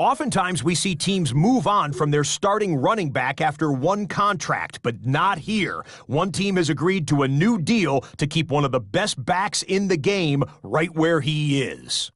Oftentimes, we see teams move on from their starting running back after one contract, but not here. One team has agreed to a new deal to keep one of the best backs in the game right where he is.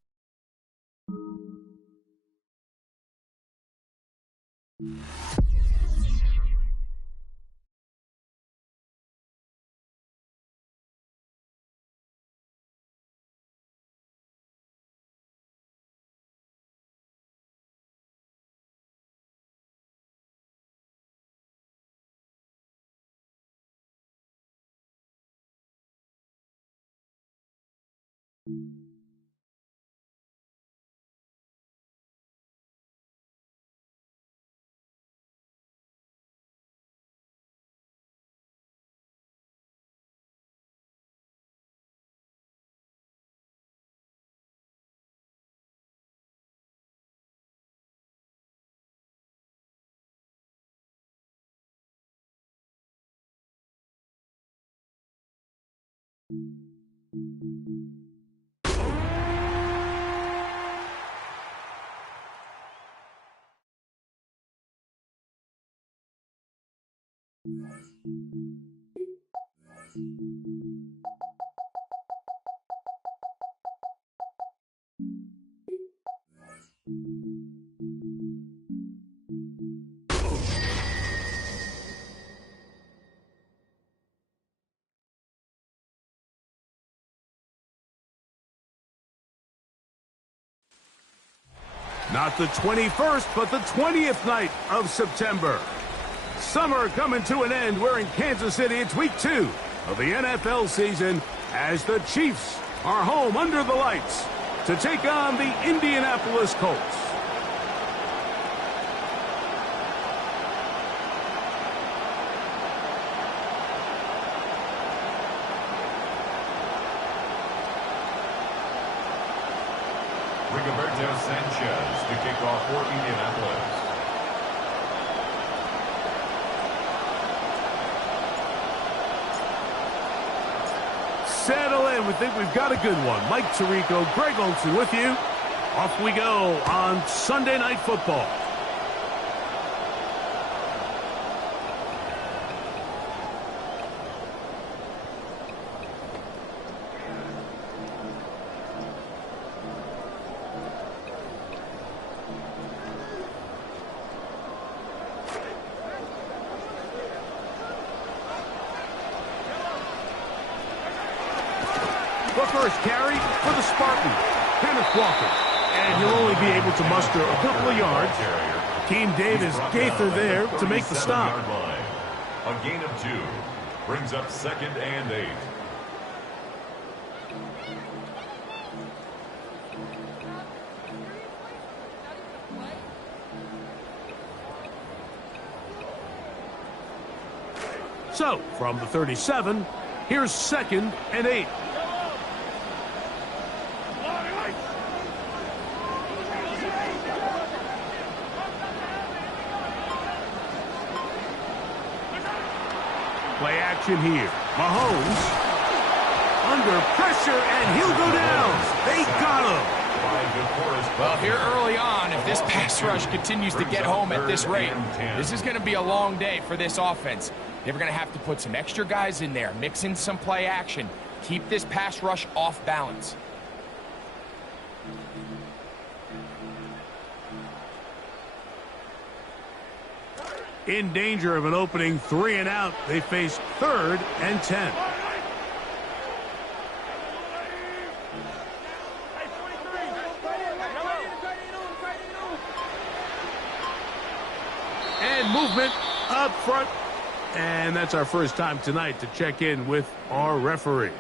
Not the 21st, but the 20th night of September. Summer coming to an end. We're in Kansas City. It's week 2 of the NFL season as the Chiefs are home under the lights to take on the Indianapolis Colts. Rigoberto Sanchez to kick off for Indianapolis. Settle in. We think we've got a good one. Mike Tirico, Greg Olsen with you. Off we go on Sunday Night Football. The first carry for the Spartans, Kenneth Walker. And he'll only be able to muster a couple of yards. Team Davis Gaither there to make the stop. A gain of 2 brings up 2nd and 8. So, from the 37, here's 2nd and 8. Play action here. Mahomes under pressure, and he'll go down. They got him. Well, here early on, if this pass rush continues to get home at this rate, this is going to be a long day for this offense. They're going to have to put some extra guys in there, mix in some play action, keep this pass rush off balance. In danger of an opening 3 and out, they face 3rd and 10. And movement up front. And that's our first time tonight to check in with our referee.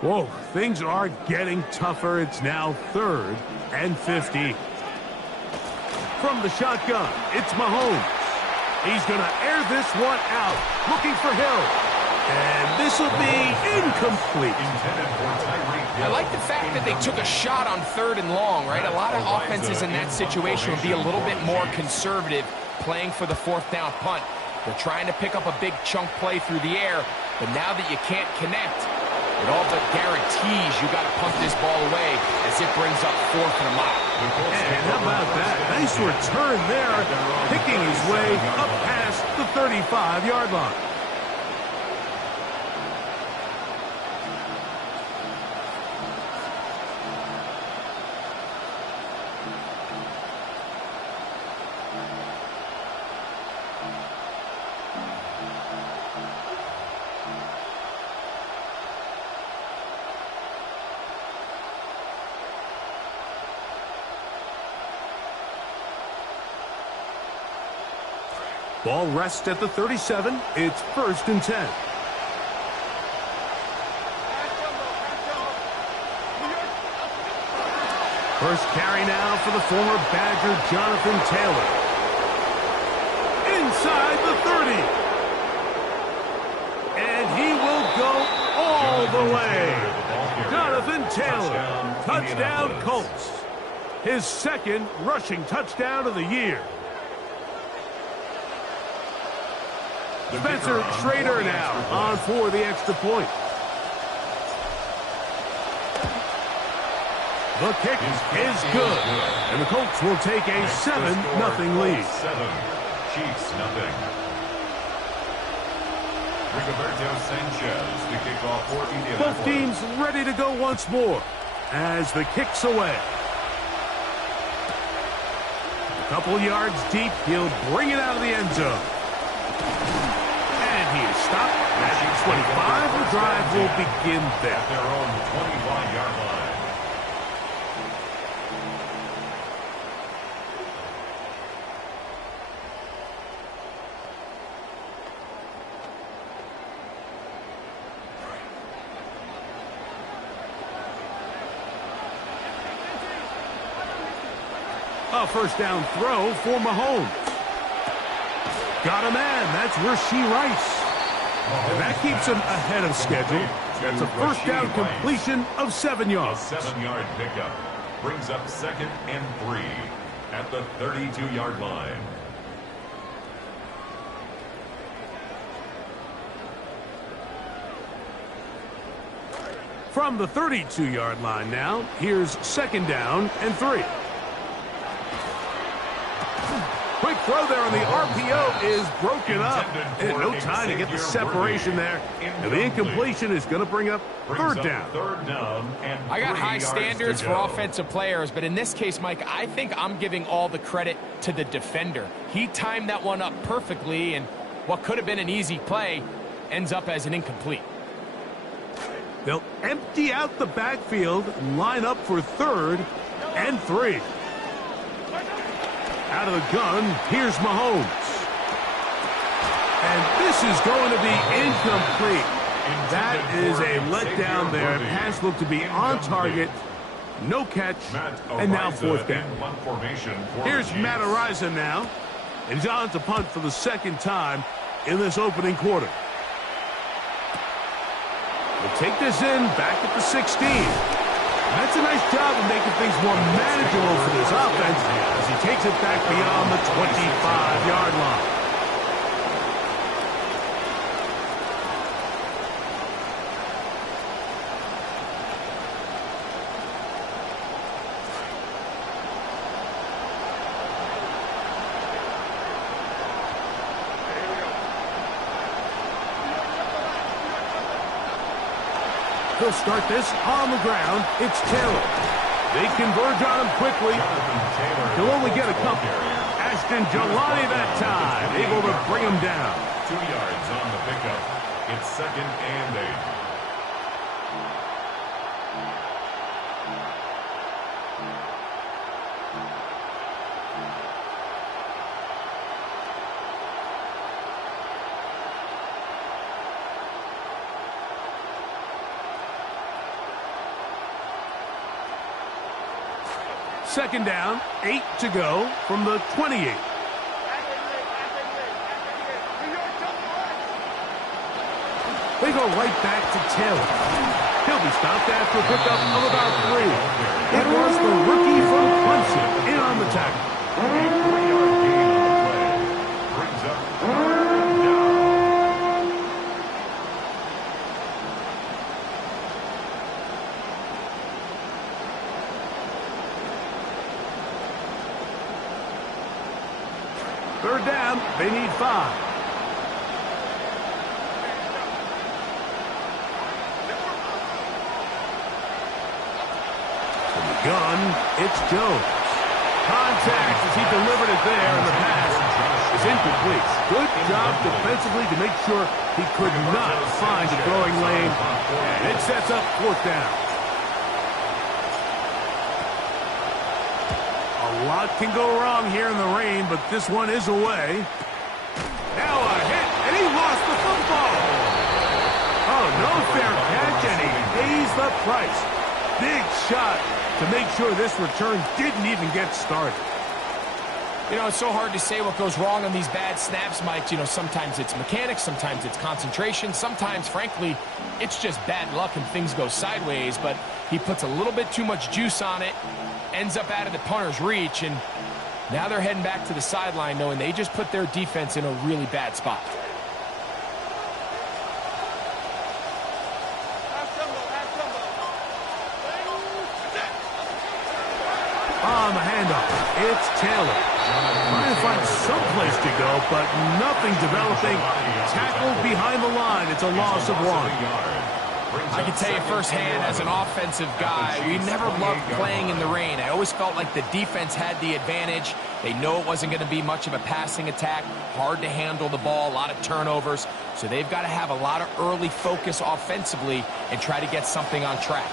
Whoa, things are getting tougher. It's now 3rd and 50. From the shotgun, it's Mahomes. He's going to air this one out, looking for Hill. And this will be incomplete. I like the fact that they took a shot on 3rd and long, right? A lot of offenses in that situation would be a little bit more conservative, playing for the 4th down punt. They're trying to pick up a big chunk play through the air, but now that you can't connect, it all but guarantees you got to punt this ball away as it brings up 4th and a mile. And how about that? Nice return there, picking his way up past the 35-yard line. Ball rests at the 37. It's 1st and 10. First carry now for the former Badger, Jonathan Taylor. Inside the 30. And he will go all the way. Jonathan Taylor, touchdown Colts. His 2nd rushing touchdown of the year. Spencer Schrader now on for the extra point. The kick is good. And the Colts will take a 7-0 lead. 7, Chiefs 0. Rigoberto Sanchez to kick off for Indianapolis. Both teams ready to go once more as the kick's away. A couple yards deep, he'll bring it out of the end zone. And he is stopped at the 25. The drive will begin there. At their own 25-yard line. A first down throw for Mahomes. Got a man. That's Rashee Rice. And that keeps him ahead of schedule. That's a first down completion of 7 yards. A 7-yard pickup brings up 2nd and 3 at the 32-yard line. From the 32-yard line now, here's 2nd down and 3. Quick throw there on the RPO is broken up. And no time to get the separation there. And the incompletion is going to bring up 3rd down. I got high standards for offensive players, but in this case, Mike, I think I'm giving all the credit to the defender. He timed that one up perfectly, and what could have been an easy play ends up as an incomplete. They'll empty out the backfield, line up for 3rd and 3. Out of the gun, here's Mahomes. And this is going to be incomplete. That is a letdown there. Pass looked to be on target. No catch. And now 4th down. Here's Matt Araiza now. And he's on to punt for the 2nd time in this opening quarter. We'll take this in back at the 16. That's a nice job of making things more manageable for this offense as he takes it back beyond the 25-yard line. He'll start this on the ground. It's Taylor. They converge on him quickly. He'll only get a couple. Ashton Jelani that time, able to bring him down. 2 yards on the pickup. It's 2nd and 8. Second down, 8 to go from the 28. They go right back to Taylor. He'll be stopped after a pickup of about 3. It was the rookie from Clemson in on the tackle. A 3-yard gain on the play brings up 3rd down. Third down, they need 5. From the gun, it's Jones. Contact as he delivered it there, and the pass is incomplete. Good job defensively to make sure he could not find a throwing lane. And it sets up 4th down. A lot can go wrong here in the rain, but this one is away. Now a hit, and he lost the football. Oh, no fair catch, and he pays the price. Big shot to make sure this return didn't even get started. You know, it's so hard to say what goes wrong on these bad snaps, Mike. You know, sometimes it's mechanics, sometimes it's concentration, sometimes, frankly, it's just bad luck and things go sideways, but he puts a little bit too much juice on it, ends up out of the punter's reach, and now they're heading back to the sideline knowing they just put their defense in a really bad spot. On the handoff, it's Taylor. Trying to find some place to go, but nothing developing. Tackled behind the line. It's a loss of 1. I can tell you firsthand, as an offensive guy, we never loved playing in the rain. I always felt like the defense had the advantage. They know it wasn't going to be much of a passing attack, hard to handle the ball, a lot of turnovers. So they've got to have a lot of early focus offensively and try to get something on track.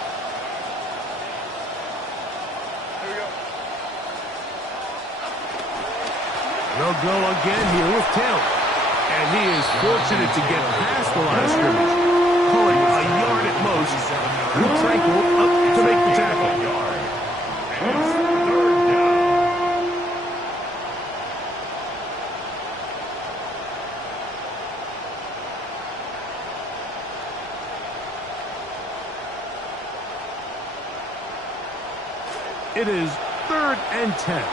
They'll go again here with Taylor. And he is fortunate to get past the line of scrimmage. Call it a yard at most. Luke Tranquil up to make the tackle. And it's third down. It is 3rd and 10.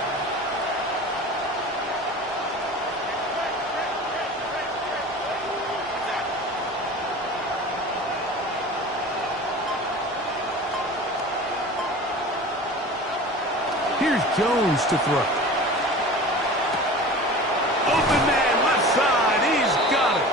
Here's Jones to throw. Open man, left side. He's got it.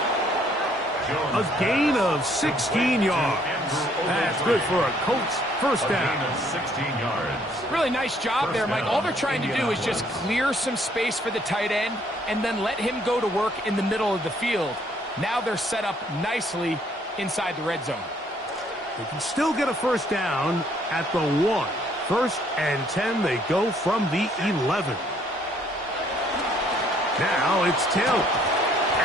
A gain of 16 yards. That's good for a Colts first down. A gain of 16 yards. Really nice job there, Mike. All they're trying to do is just clear some space for the tight end and then let him go to work in the middle of the field. Now they're set up nicely inside the red zone. They can still get a first down at the 1. 1st and 10, they go from the 11. Now it's Taylor.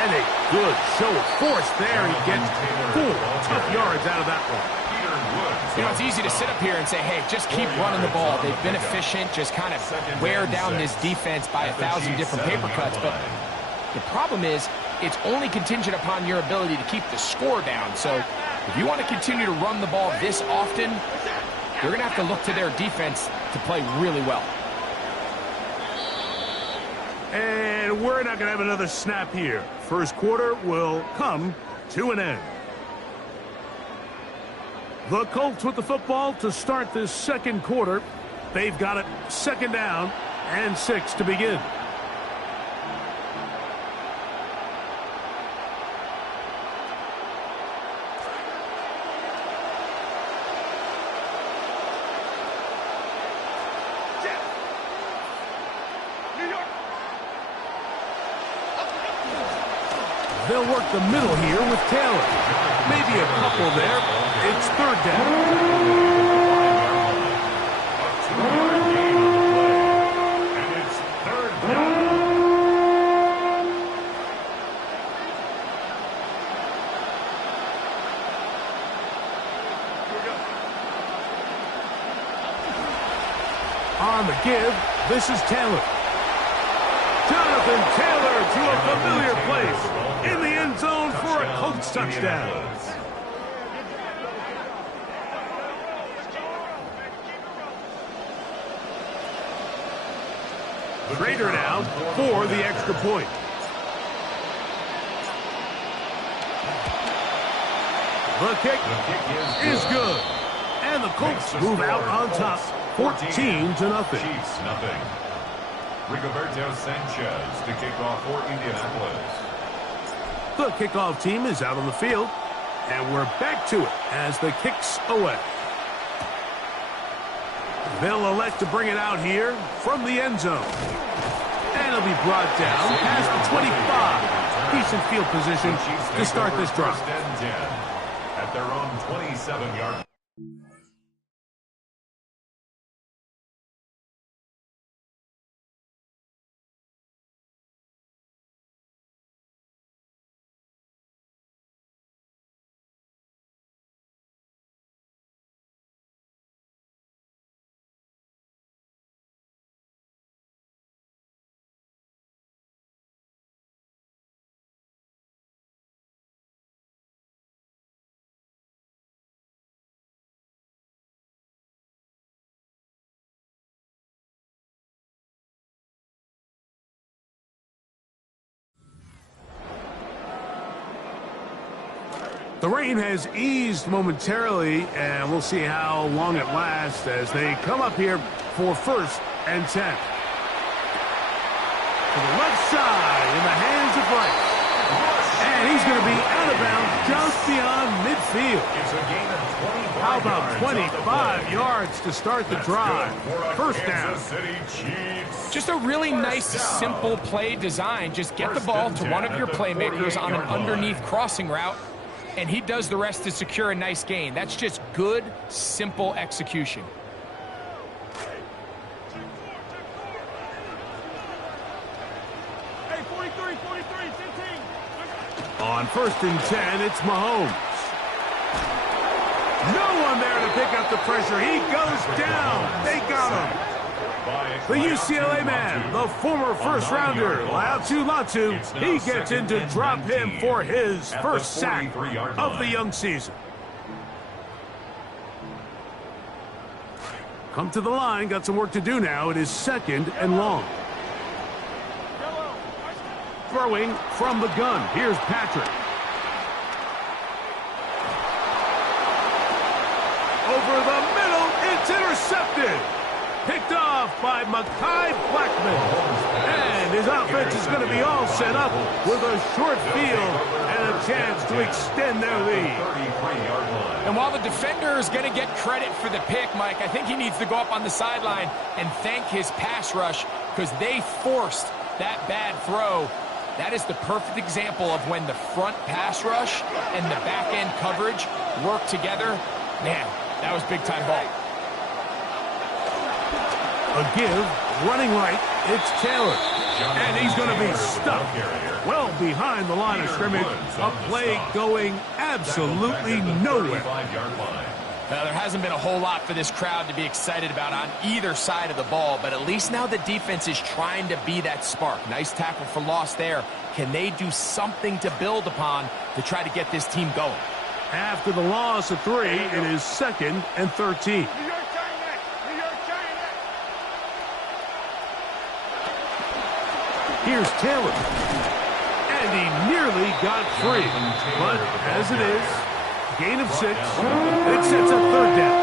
And a good show of force there. He gets 4 tough yards out of that one. You know, it's easy to sit up here and say, hey, just keep running the ball. They've been efficient, just kind of wear down this defense by 1,000 different paper cuts. But the problem is, it's only contingent upon your ability to keep the score down. So if you want to continue to run the ball this often, you're going to have to look to their defense to play really well. And we're not going to have another snap here. First quarter will come to an end. The Colts with the football to start this second quarter. They've got it 2nd down and 6 to begin. They'll work the middle here with Taylor. Maybe a couple there. It's 3rd down. A 2-yard gain on the play. And it's 3rd down. On the give, this is Taylor. Jonathan Taylor to a familiar place in the end zone for a Colts touchdown. Trader now for the extra point. The kick is good. And the Colts move out on top, 14-0. Chiefs, nothing. Rigoberto Sanchez to kick off for Indianapolis. The kickoff team is out on the field, and we're back to it as the kick's away. They'll elect to bring it out here from the end zone. And it'll be brought down past the 25. Decent field position to start this drive. 1st and 10 at their own 27-yard. The rain has eased momentarily, and we'll see how long it lasts as they come up here for 1st and 10. To the left side in the hands of Rice. And he's going to be out of bounds just beyond midfield. field. It's a gain of 25 How about yards 25 yards to start the drive? First down. City Chiefs. Just a really nice, simple play design. Just get the ball to one of your playmakers on an underneath crossing route, and he does the rest to secure a nice gain. That's just good, simple execution. On 1st and 10, it's Mahomes. No one there to pick up the pressure. He goes down. They got him. The UCLA man, the former first-rounder, Laiatu Latu, he gets in to drop him for his first sack of the young season. Come to the line, got some work to do now. It is 2nd and long. Throwing from the gun. Here's Patrick. Over the middle, it's intercepted. Picked off by Mekhi Blackmon. And his offense is going to be all set up with a short field and a chance to extend their lead. And while the defender is going to get credit for the pick, Mike, I think he needs to go up on the sideline and thank his pass rush because they forced that bad throw. That is the perfect example of when the front pass rush and the back-end coverage work together. Man, that was big-time ball. A give, running right, it's Taylor. And he's going to be stuck well behind the line of scrimmage. A play going absolutely nowhere. Now, there hasn't been a whole lot for this crowd to be excited about on either side of the ball, but at least now the defense is trying to be that spark. Nice tackle for loss there. Can they do something to build upon to try to get this team going? After the loss of 3, it is 2nd and 13. Here's Taylor. And he nearly got free. But as it is, gain of 6. It sets up 3rd down.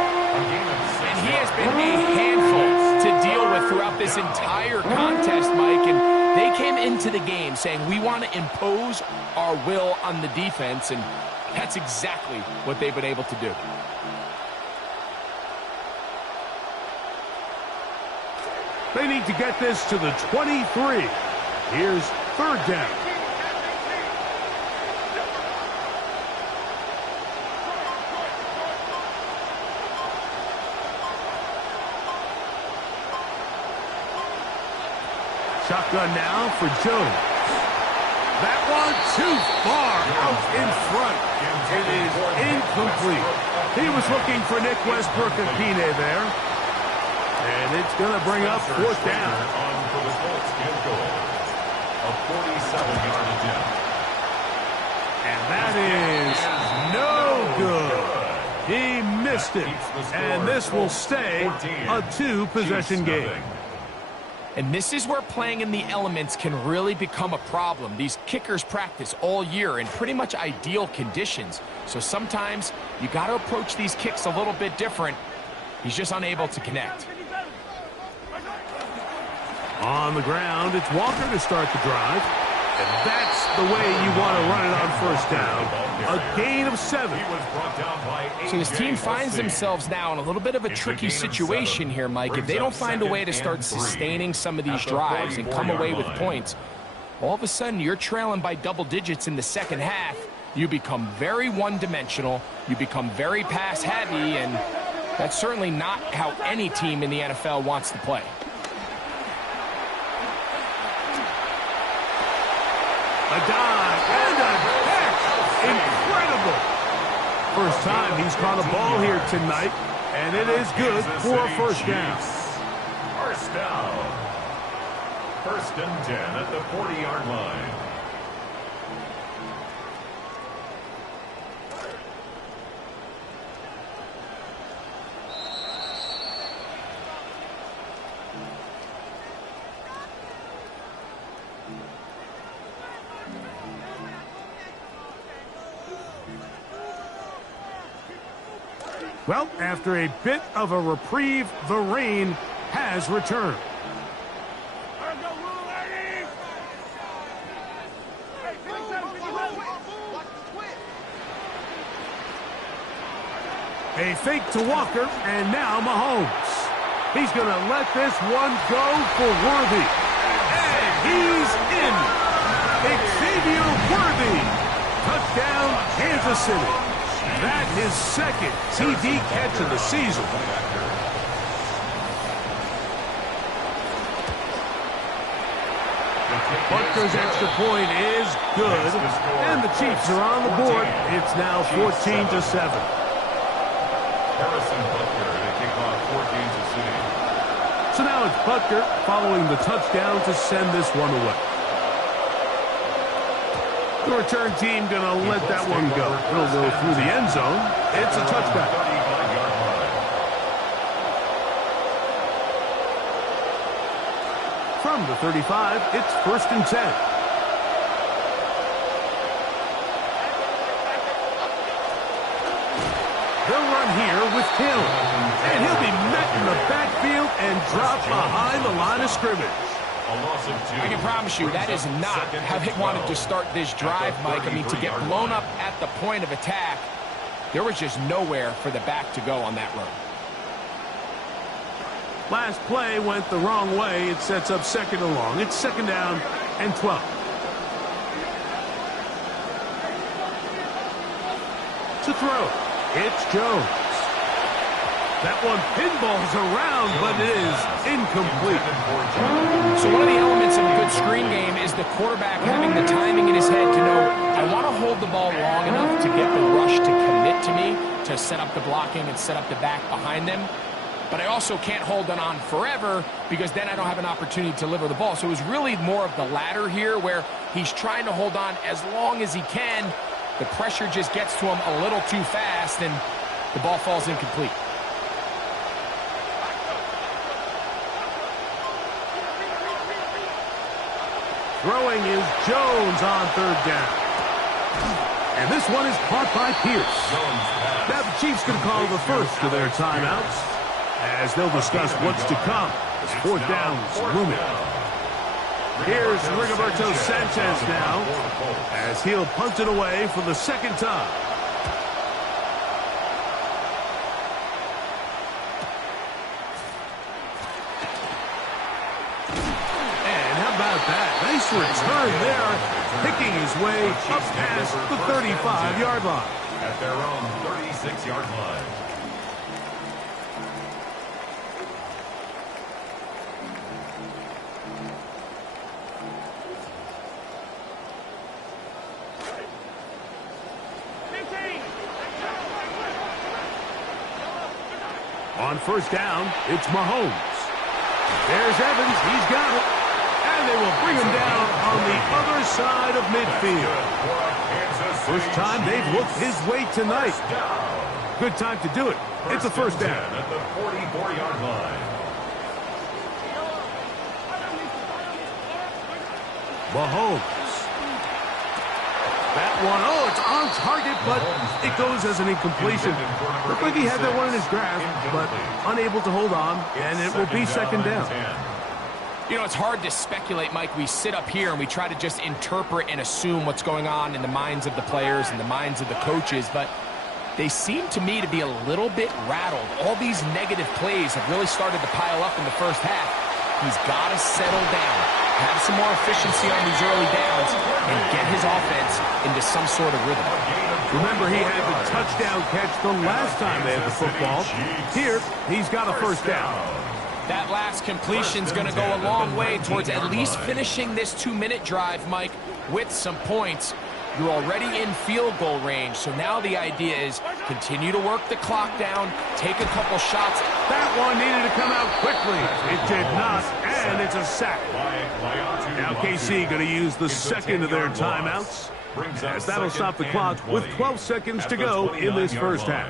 And he has been a handful to deal with throughout this entire contest, Mike. And they came into the game saying, we want to impose our will on the defense. And that's exactly what they've been able to do. They need to get this to the 23. Here's 3rd down. Shotgun now for Jones. That one too far out in front. It is incomplete. He was looking for Nick Westbrook and Pine there. And it's going to bring up 4th down. A 47-yard attempt. And that is no good. He missed it. And this will stay a 2-possession game. And this is where playing in the elements can really become a problem. These kickers practice all year in pretty much ideal conditions. So sometimes you got to approach these kicks a little bit different. He's just unable to connect. On the ground, it's Walker to start the drive. And that's the way you want to run it on 1st down. A gain of 7. So this team finds themselves now in a little bit of a tricky situation here, Mike. If they don't find a way to start sustaining some of these drives and come away with points, all of a sudden you're trailing by double digits in the 2nd half. You become very one-dimensional. You become very pass-heavy, and that's certainly not how any team in the NFL wants to play. A dive and a catch. Incredible. First time he's caught a ball here tonight, and it is good for a 1st down. First down. 1st and 10 at the 40-yard line. Well, after a bit of a reprieve, the rain has returned. A fake to Walker, and now Mahomes. He's going to let this one go for Worthy. And he's in. Xavier Worthy. Touchdown, Kansas City. That's his second TD catch of the season. Butker's extra point is good, and the Chiefs are on the board. It's now 14-7. Harrison Butker to kick off for Kansas City. So now it's Butker following the touchdown to send this one away. The return team going to let that one go. It'll go through the end zone. It's a touchback. From the 35, it's 1st and 10. They'll run here with Hill. And he'll be met in the backfield and dropped behind the line of scrimmage. I can promise you that is not how they wanted to start this drive, Mike. I mean, to get blown up at the point of attack, there was just nowhere for the back to go on that run. Last play went the wrong way. It sets up 2nd and long. It's 2nd down and 12. To throw, it's Jones. That one pinballs around, but it is incomplete. So one of the elements of a good screen game is the quarterback having the timing in his head to know, I want to hold the ball long enough to get the rush to commit to me, to set up the blocking and set up the back behind them. But I also can't hold it on forever because then I don't have an opportunity to deliver the ball. So it was really more of the latter here where he's trying to hold on as long as he can. The pressure just gets to him a little too fast and the ball falls incomplete. Throwing is Jones on 3rd down. And this one is caught by Pierce. Now the Chiefs can call the first of their timeouts as they'll discuss what's to come as 4th down's looming. Here's Rigoberto Sanchez now as he'll punt it away for the 2nd time. Nice return there, picking his way up past the 35-yard line. At their own 36-yard line. On 1st down, it's Mahomes. There's Evans. He's got it. And they will bring him down on the other side of midfield. First time they've looked his way tonight. Good time to do it. It's a 1st down. At the 44-yard line. Mahomes. That one, oh, it's on target, but it goes as an incompletion. Looked like he had that one in his grasp, but unable to hold on, and it will be 2nd down. You know, it's hard to speculate, Mike. We sit up here and we try to just interpret and assume what's going on in the minds of the players and the minds of the coaches, but they seem to me to be a little bit rattled. All these negative plays have really started to pile up in the first half. He's got to settle down, have some more efficiency on these early downs, and get his offense into some sort of rhythm. Remember, he had the touchdown catch the last time they had the football. Here, he's got a 1st down. That last completion's going to go a long way towards at least finishing this 2-minute drive, Mike, with some points. You're already in field goal range, so now the idea is continue to work the clock down, take a couple shots. That one needed to come out quickly. It did not, and it's a sack. Now KC going to use the 2nd of their timeouts, as that'll stop the clock with 12 seconds to go in this first half.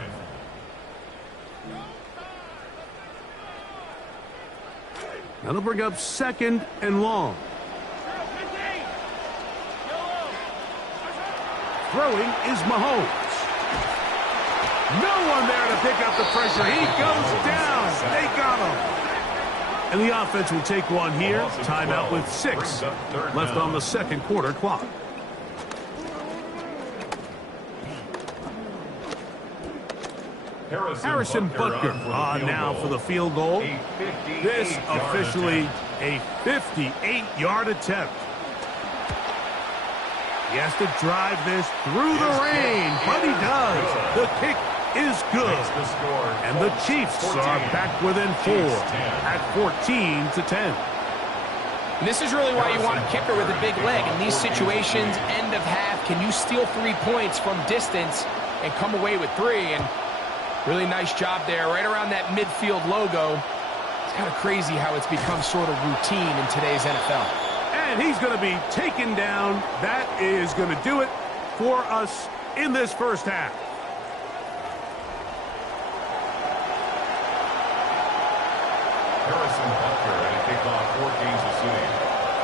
Now they'll bring up 2nd and long. Throwing is Mahomes. No one there to pick up the pressure. He goes down. They got him. And the offense will take one here. Timeout with 6 left on the 2nd quarter clock. Harrison Butker now for the field goal. This officially a 58-yard attempt. He has to drive this through the rain, but he does. The kick is good. And the Chiefs are back within 4 at 14-10. And this is really why you want a kicker with a big leg. In these situations, end of half, can you steal 3 points from distance and come away with 3? And really nice job there, right around that midfield logo. It's kind of crazy how it's become sort of routine in today's NFL. And he's going to be taken down. That is going to do it for us in this first half. Harrison Butker had a kickoff for Kansas City.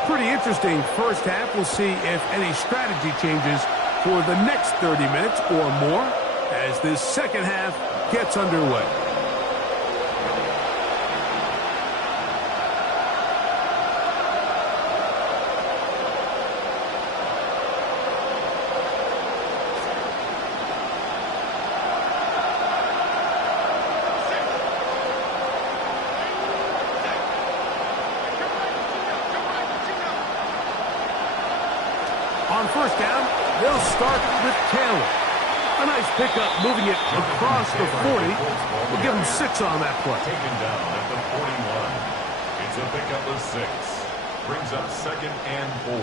Pretty interesting first half. We'll see if any strategy changes for the next 30 minutes or more as this second half gets underway. On first down, they'll start with Taylor. A nice pickup, moving it across the 40. We'll give him 6 on that play. Taken down at the 41. It's a pickup of 6. Brings up 2nd and 4.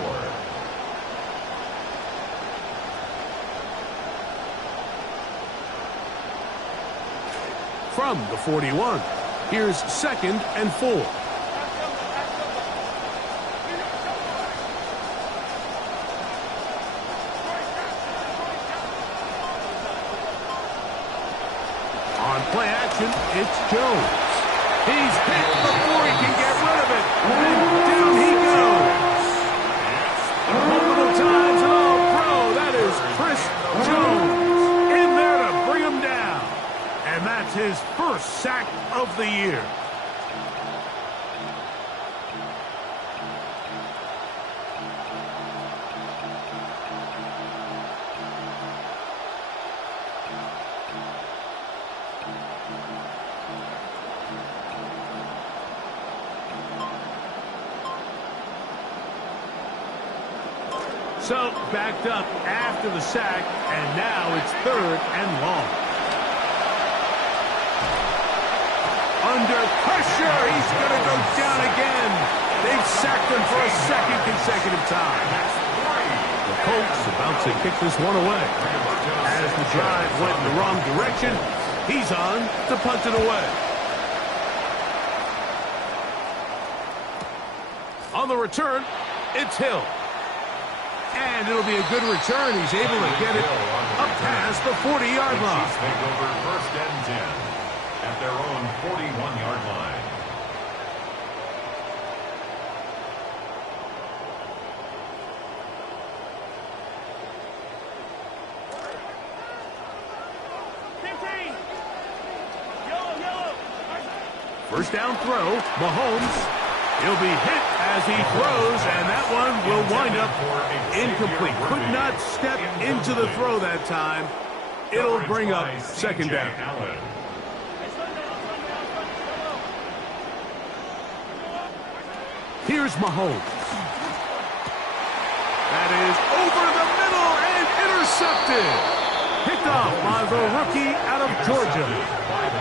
From the 41, here's 2nd and 4. Play action, it's Jones. He's hit before he can get rid of it. And down he goes. Multiple times, and all-pro. That is Chris Jones in there to bring him down. And that's his first sack of the year. So, backed up after the sack, and now it's 3rd and long. Under pressure, he's going to go down again. They've sacked him for a 2nd consecutive time. The Colts about to kick this one away. As the drive went in the wrong direction, he's on to punt it away. On the return, it's Hill. And it'll be a good return. He's able to get it up past the 40-yard line. Take over 1st and 10 at their own 41-yard line. First down throw, Mahomes. He'll be hit as he throws, and that one will wind up incomplete. Could not step into the throw that time. It'll bring up 2nd down. Here's Mahomes. That is over the middle and intercepted. Picked off by the rookie out of Georgia.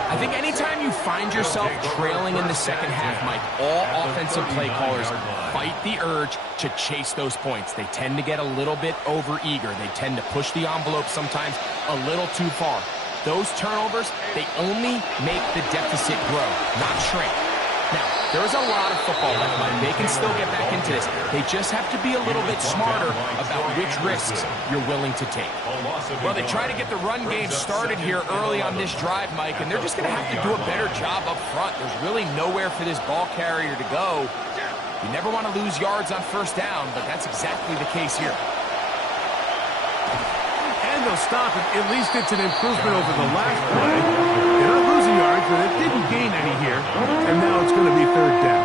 I think anytime you find yourself trailing in the second half, Mike, all offensive play callers fight the urge to chase those points. They tend to get a little bit overeager. They tend to push the envelope sometimes a little too far. Those turnovers, they only make the deficit grow, not shrink. Now, there's a lot of football left, Mike. They can still get back into this. They just have to be a little bit smarter about which risks you're willing to take. Well, they try to get the run game started here early on this drive, Mike, and they're just going to have to do a better job up front. There's really nowhere for this ball carrier to go. You never want to lose yards on first down, but that's exactly the case here. And they'll stop it. At least it's an improvement over the last play. They're not losing yards, but it didn't gain any here. And now it's going to be 3rd down.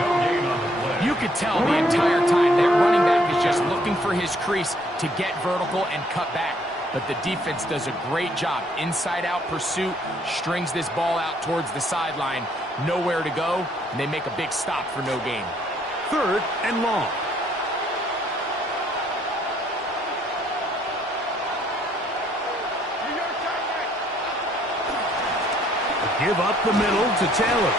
You could tell the entire time that running back is just looking for his crease to get vertical and cut back. but the defense does a great job. Inside-out pursuit, strings this ball out towards the sideline. Nowhere to go, and they make a big stop for no gain. 3rd and long. Give up the middle to Taylor.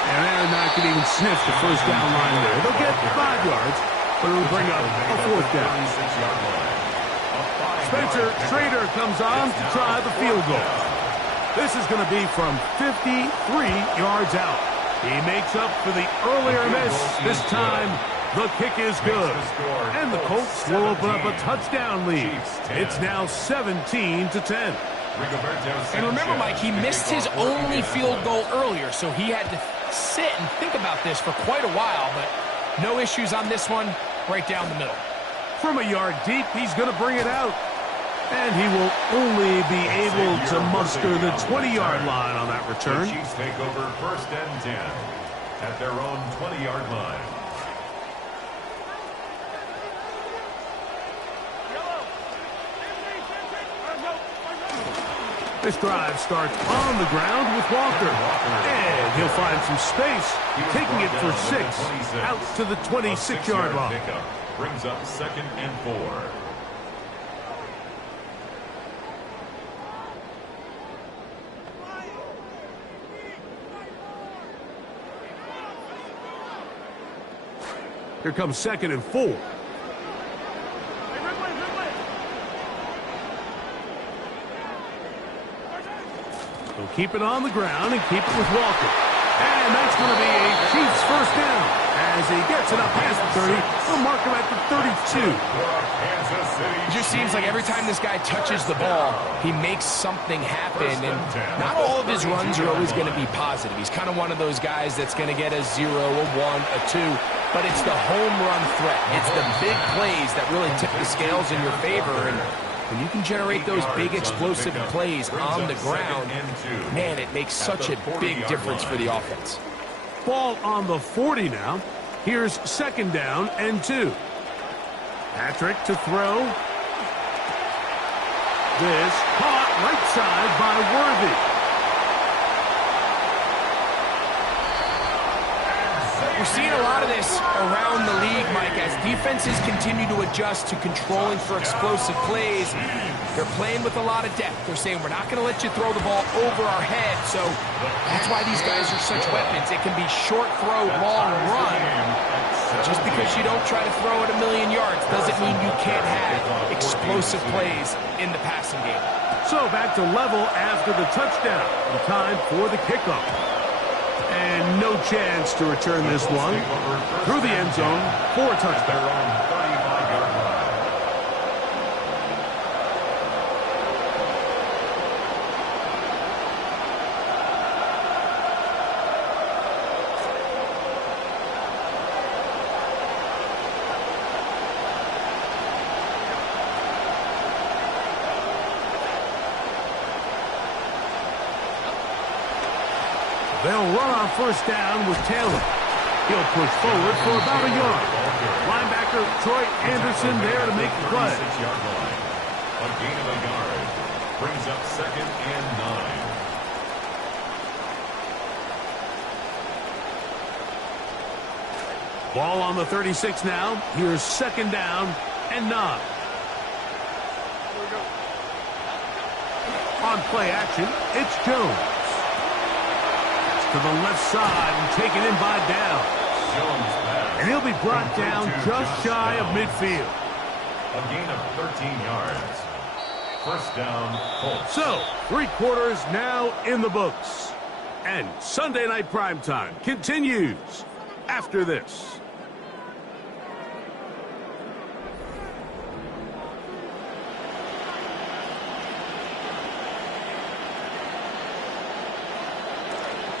And they're not going to even sniff the first down line there. They'll get 5 yards, but it'll bring up a 4th down. Spencer Schrader comes on to try the field goal. This is going to be from 53 yards out. He makes up for the earlier miss. This time, the kick is good. And the Colts will open up a touchdown lead. It's now 17-10. And remember, Mike, he missed his only field goal earlier, so he had to sit and think about this for quite a while, but no issues on this one, right down the middle. From a yard deep, he's going to bring it out. And he will only be able to muster the 20-yard line on that return. The Chiefs take over 1st and 10 at their own 20-yard line. This drive starts on the ground with Walker. And he'll find some space, taking it for 6 out to the 26-yard line. Brings up 2nd and 4. Here comes 2nd and 4. He'll keep it on the ground and keep it with Walker. And that's going to be a Chiefs first down. As he gets it up past the 30, they'll mark him at the 32. It just seems like every time this guy touches the ball, he makes something happen. And not all of his runs are always going to be positive. He's kind of one of those guys that's going to get a 0, a 1, a 2. But it's the home run threat. It's the big plays that really tip the scales in your favor. And when you can generate those big explosive plays on the ground, man, it makes such a big difference for the offense. Ball on the 40 now. Here's 2nd down and 2. Patrick to throw. This caught right side by Worthy. We're seeing a lot of this around the league, Mike, as defenses continue to adjust to controlling for explosive plays. They're playing with a lot of depth. They're saying, we're not going to let you throw the ball over our head. So that's why these guys are such weapons. It can be short throw, long run. Just because you don't try to throw it 1,000,000 yards doesn't mean you can't have explosive plays in the passing game. So back to level after the touchdown. The time for the kickoff. And no chance to return this one through the end zone for a touchdown. They'll run on first down with Taylor. He'll push forward for about a yard. Linebacker Troy Anderson there to make the play. A gain of a yard. Brings up 2nd and 9. Ball on the 36 now. Here's 2nd down and 9. On play action, it's Jones. To the left side and taken in by Down. And he'll be brought down just shy of midfield. A gain of 13 yards. First down, Colts. So, 3 quarters now in the books. And Sunday Night Primetime continues after this.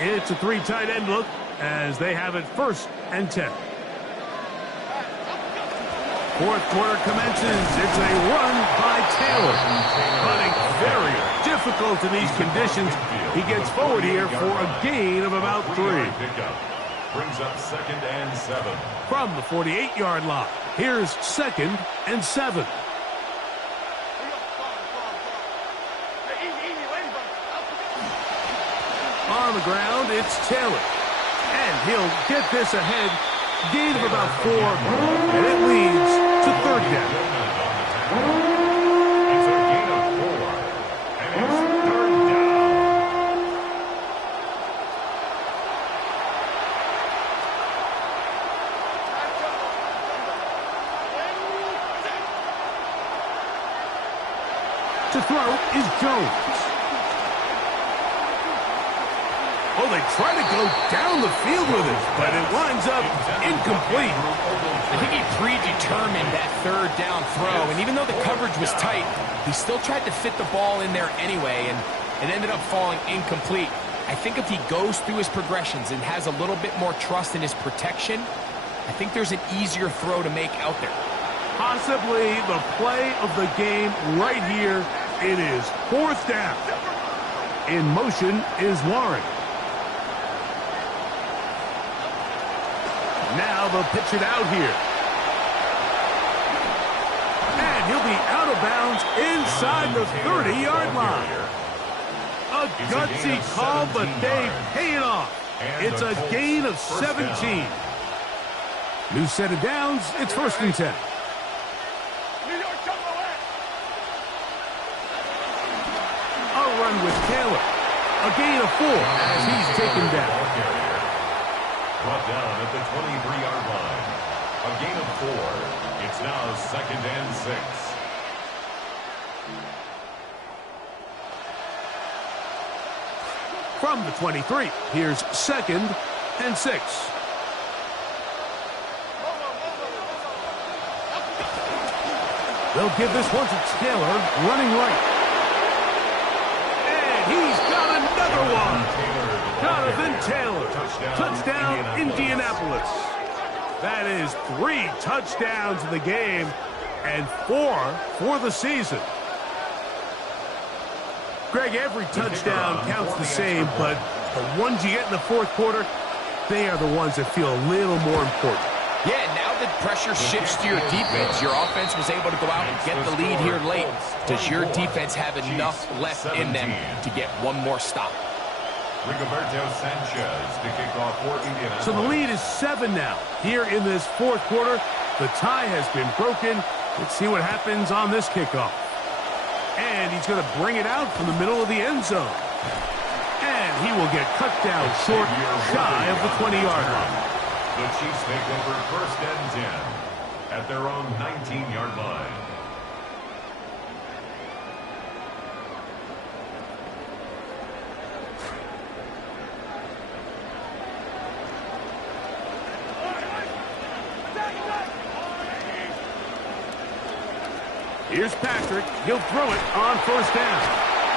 It's a 3 tight end look as they have it 1st and 10. 4th quarter commences. It's a run by Taylor. Running very difficult in these conditions. He gets forward here for a gain of about 3. Brings up 2nd and 7. From the 48-yard line, here's 2nd and 7. on the ground. It's Taylor. And he'll get this ahead. Gain of about 4. And it leads to third down. It's a gain of 4. And it's third down. To throw is Jones. Oh, they try to go down the field with it, but it winds up incomplete. I think he predetermined that third down throw, and even though the coverage was tight, he still tried to fit the ball in there anyway, and it ended up falling incomplete. I think if he goes through his progressions and has a little bit more trust in his protection, I think there's an easier throw to make out there. Possibly the play of the game right here. It is fourth down. In motion is Warren. Now they'll pitch it out here. And he'll be out of bounds inside the 30-yard line. A gutsy call, but they pay it off. It's a gain of 17. New set of downs. It's 1st and 10. A run with Taylor. A gain of 4 as he's taken down. Brought down at the 23-yard line. A gain of 4. It's now 2nd and 6. From the 23, here's 2nd and 6. They'll give this one to Taylor, running right. And he's got another one. Jonathan Taylor, touchdown Indianapolis. That is 3 touchdowns in the game and 4 for the season. Greg, every touchdown counts the same, but the ones you get in the 4th quarter, they are the ones that feel a little more important. Yeah, now that pressure shifts to your defense, your offense was able to go out and get the lead here late. Does your defense have enough left in them to get one more stop? Rigoberto Sanchez to kick off for Indianapolis. So the lead is 7 now. Here in this 4th quarter, the tie has been broken. Let's see what happens on this kickoff. And he's going to bring it out from the middle of the end zone. And he will get cut down short, shy of the 20-yard line. The Chiefs take over 1st and 10 at their own 19-yard line. Here's Patrick. He'll throw it on 1st down.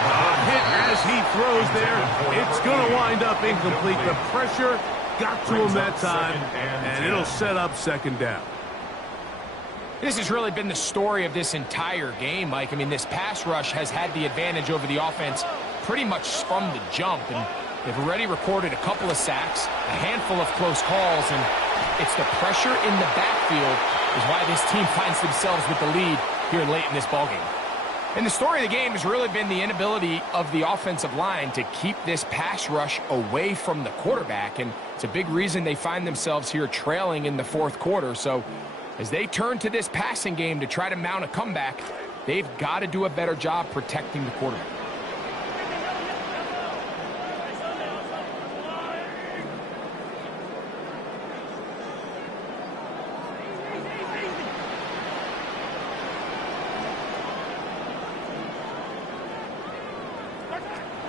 A hit as he throws there. It's going to wind up incomplete. The pressure got to him that time, and it'll set up 2nd down. This has really been the story of this entire game, Mike. I mean, this pass rush has had the advantage over the offense pretty much from the jump, and they've already recorded a couple of sacks, a handful of close calls, and it's the pressure in the backfield is why this team finds themselves with the lead here late in this ballgame. And the story of the game has really been the inability of the offensive line to keep this pass rush away from the quarterback, and it's a big reason they find themselves here trailing in the 4th quarter. So as they turn to this passing game to try to mount a comeback, they've got to do a better job protecting the quarterback.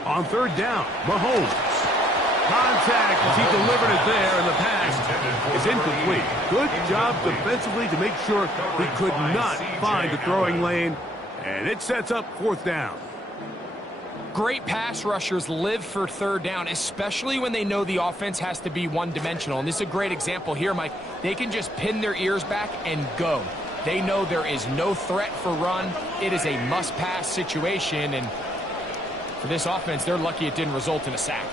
On 3rd down, Mahomes. Contact as he delivered it there, and the pass is incomplete. Good job defensively to make sure he could not find the throwing lane, and it sets up 4th down. Great pass rushers live for 3rd down, especially when they know the offense has to be one-dimensional. And this is a great example here, Mike. They can just pin their ears back and go. They know there is no threat for run. It is a must-pass situation, and for this offense, they're lucky it didn't result in a sack.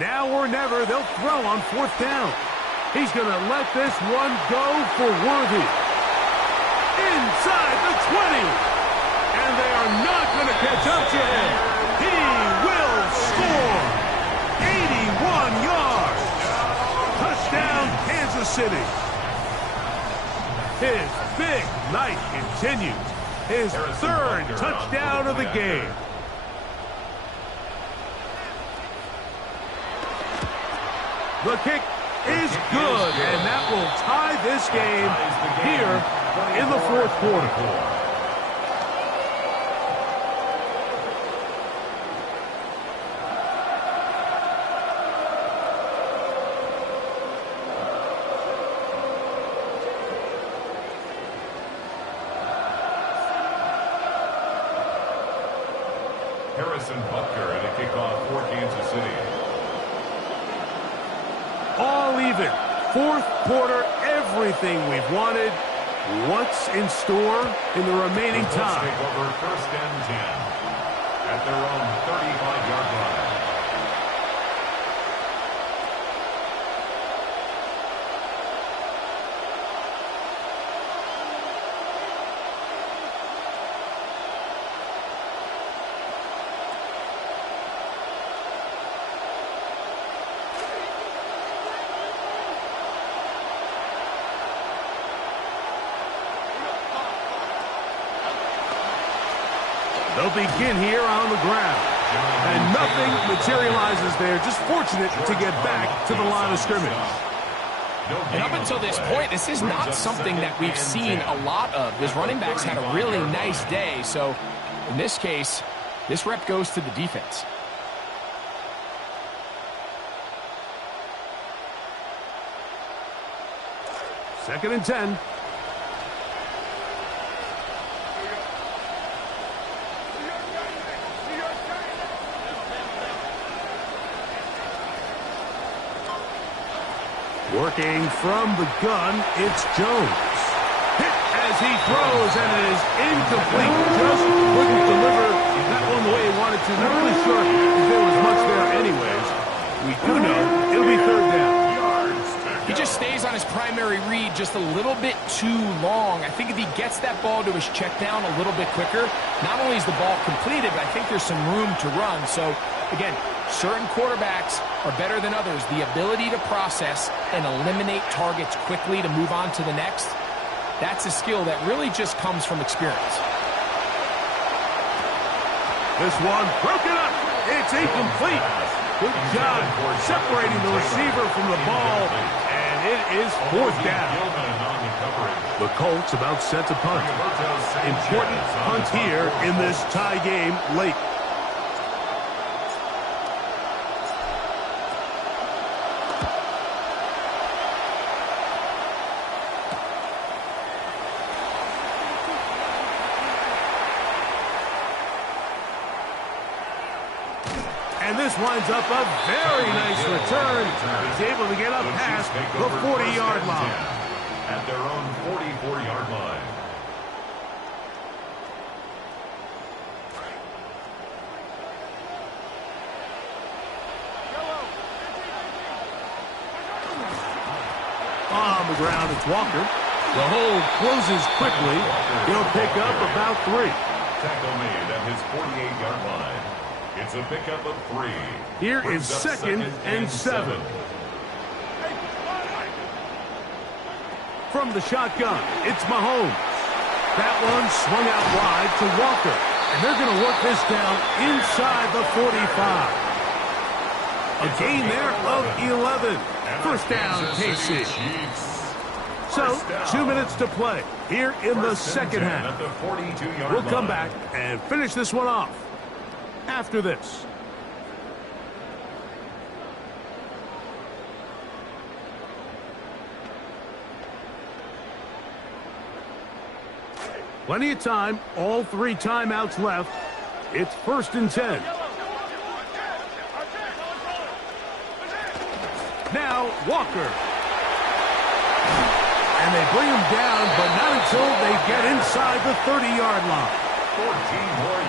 Now or never, they'll throw on 4th down. He's going to let this one go for Worthy. Inside the 20. And they are not going to catch up to him. He will score. 81 yards. Touchdown, Kansas City. His big night continues. His 3rd touchdown of the game. The kick is good, and that will tie this game here in the 4th quarter. Harrison Butker at a kickoff for Kansas City. All even. 4th quarter, everything we've wanted. What's in store in the remaining time? Take over 1st and 10 at their own 35-yard line. They'll begin here on the ground. And nothing materializes there. Just fortunate to get back to the line of scrimmage. And up until this point, this is not something that we've seen a lot of. His running backs had a really nice day. So in this case, this rep goes to the defense. Second and 10. Working from the gun, it's Jones. Hit as he throws, and it is incomplete. Just couldn't deliver that one the way he wanted to. Not really sure if there was much there anyways. We do know it'll be 3rd down. He just stays on his primary read just a little bit too long. I think if he gets that ball to his check down a little bit quicker, not only is the ball completed, but I think there's some room to run. So, again, certain quarterbacks are better than others. The ability to process and eliminate targets quickly to move on to the next, that's a skill that really just comes from experience. This one broken up. It's incomplete. Good job separating the receiver from the ball, and it is 4th down. The Colts about set to punt. Important punt here in this tie game late. And this winds up a very nice return. He's able to get up past the 40-yard line. At their own 44-yard line. On the ground, it's Walker. The hold closes quickly. He'll pick up about 3. Tackle made at his 48-yard line. It's a pickup of 3. Here is 2nd and 7. From the shotgun, it's Mahomes. That one swung out wide to Walker. And they're going to work this down inside the 45. A gain there of 11. 1st down, KC. So, 2 minutes to play here in the 2nd half. We'll come back and finish this one off after this. Plenty of time, all 3 timeouts left. It's 1st and 10. Now, Walker. And they bring him down, but not until they get inside the 30-yard line.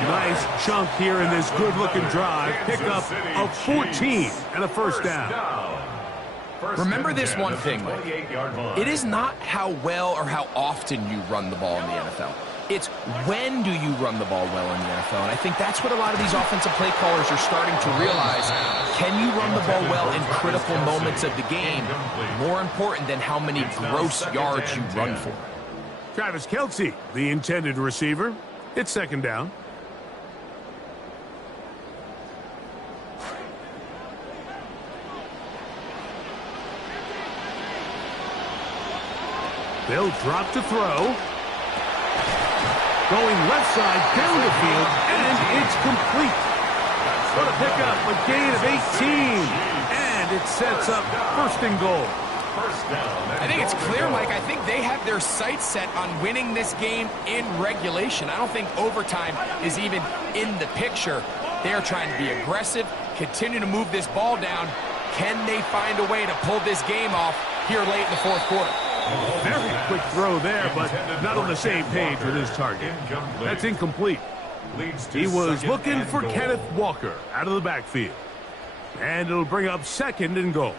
Nice chunk here in this good-looking drive. Pickup of 14 and a first down. Remember this one thing, Mike. It is not how well or how often you run the ball in the NFL. It's when do you run the ball well in the NFL. And I think that's what a lot of these offensive play callers are starting to realize. Can you run the ball well in critical moments of the game? More important than how many gross yards you run for. Travis Kelce, the intended receiver. It's second down. They'll drop to throw. Going left side down the field, and it's complete. What a pickup, a gain of 18. And it sets up first and goal. I think it's clear, Mike. I think they have their sights set on winning this game in regulation. I don't think overtime is even in the picture. They're trying to be aggressive, continue to move this ball down. Can they find a way to pull this game off here late in the fourth quarter? Very quick throw there, but not on the same page with his target. That's incomplete. He was looking for Kenneth Walker out of the backfield. And it'll bring up second and goal.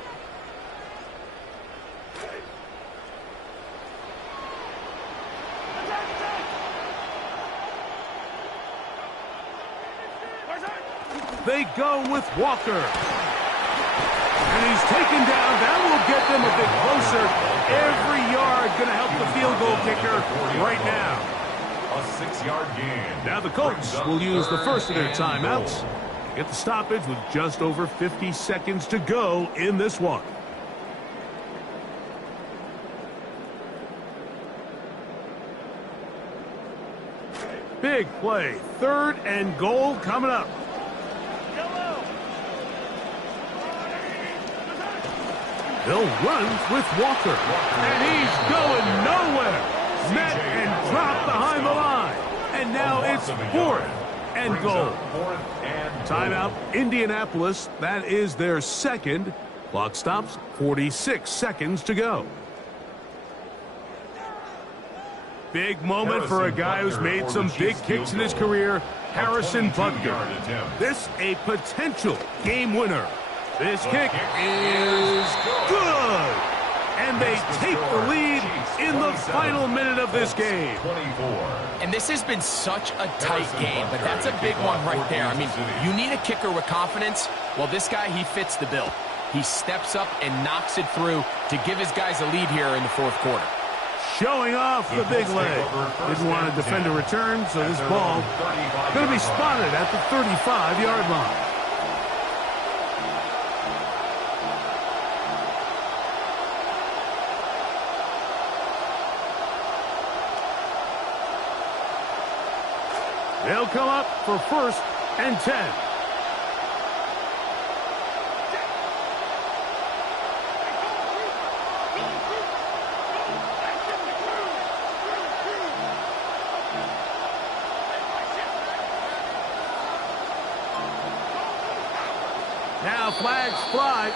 They go with Walker. And he's taken down. That will get them a bit closer. Every yard going to help the field goal kicker right now. A 6-yard gain. Now the Colts will use the first of their timeouts. Get the stoppage with just over 50 seconds to go in this one. Big play. Third and goal coming up. They'll run with Walker. And he's going nowhere. Met and dropped behind the line. And now it's fourth and goal. Timeout, Indianapolis. That is their second. Clock stops, 46 seconds to go. Big moment for a guy who's made some big kicks in his career, Harrison Butker. This a potential game winner. This kick is good. And they take the lead in the final minute of this game. And this has been such a tight game, but that's a big one right there. I mean, you need a kicker with confidence. Well, this guy, he fits the bill. He steps up and knocks it through to give his guys a lead here in the fourth quarter. Showing off the big leg. Didn't want to defend a return, so this ball going to be spotted at the 35-yard line. They'll come up for first and 10. Now flags fly.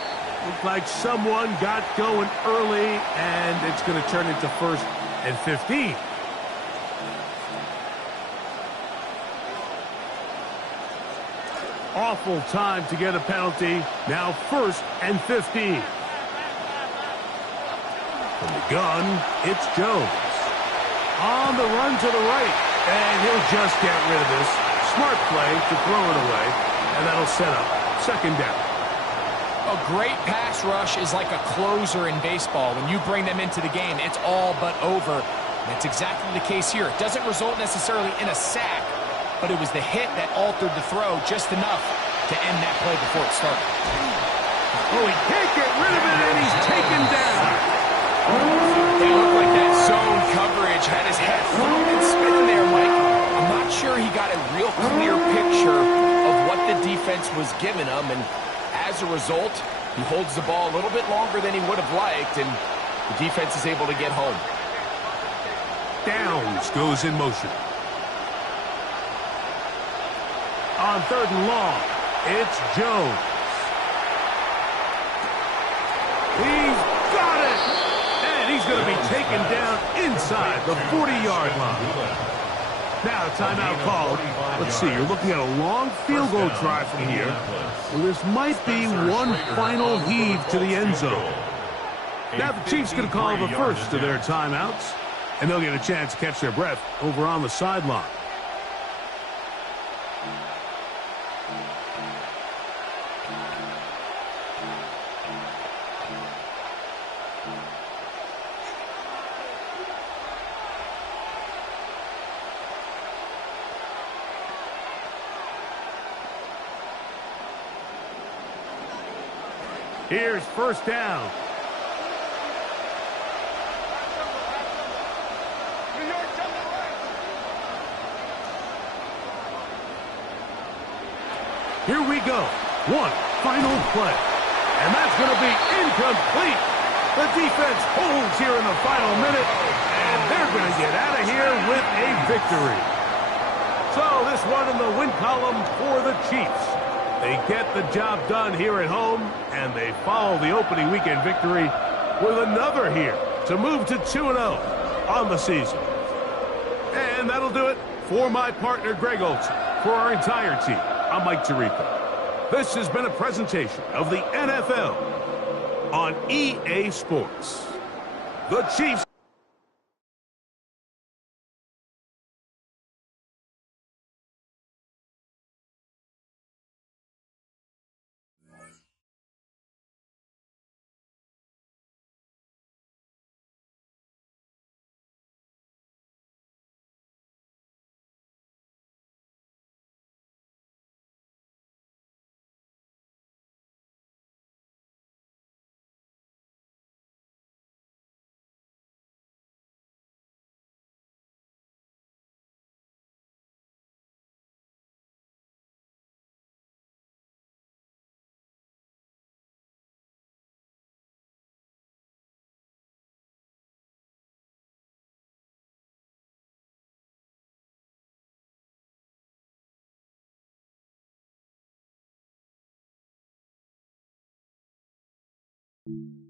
Looks like someone got going early, and it's going to turn into first and 15. Awful time to get a penalty. Now first and 15. From the gun, it's Jones. On the run to the right. And he'll just get rid of this. Smart play to throw it away. And that'll set up second down. A great pass rush is like a closer in baseball. When you bring them into the game, it's all but over. That's exactly the case here. It doesn't result necessarily in a sack, but it was the hit that altered the throw just enough to end that play before it started. Oh, he can't get rid of it, and he's taken down. It looked like that zone coverage had his head floating and spinning there, Mike. I'm not sure he got a real clear picture of what the defense was giving him, and as a result, he holds the ball a little bit longer than he would have liked, and the defense is able to get home. Downs goes in motion. On third and long, it's Jones. He's got it! And he's going to be taken down inside the 40-yard line. Now, timeout called. Let's see, you're looking at a long field goal try from here. Well, this might be one final heave to the end zone. Now the Chiefs going to call the first of their timeouts, and they'll get a chance to catch their breath over on the sideline. Here's first down. Here we go. One final play. And that's going to be incomplete. The defense holds here in the final minute, and they're going to get out of here with a victory. So this one in the win column for the Chiefs. They get the job done here at home, and they follow the opening weekend victory with another here to move to 2-0 on the season. And that'll do it for my partner, Greg Olson. For our entire team, I'm Mike Tirico. This has been a presentation of the NFL on EA Sports. The Chiefs. You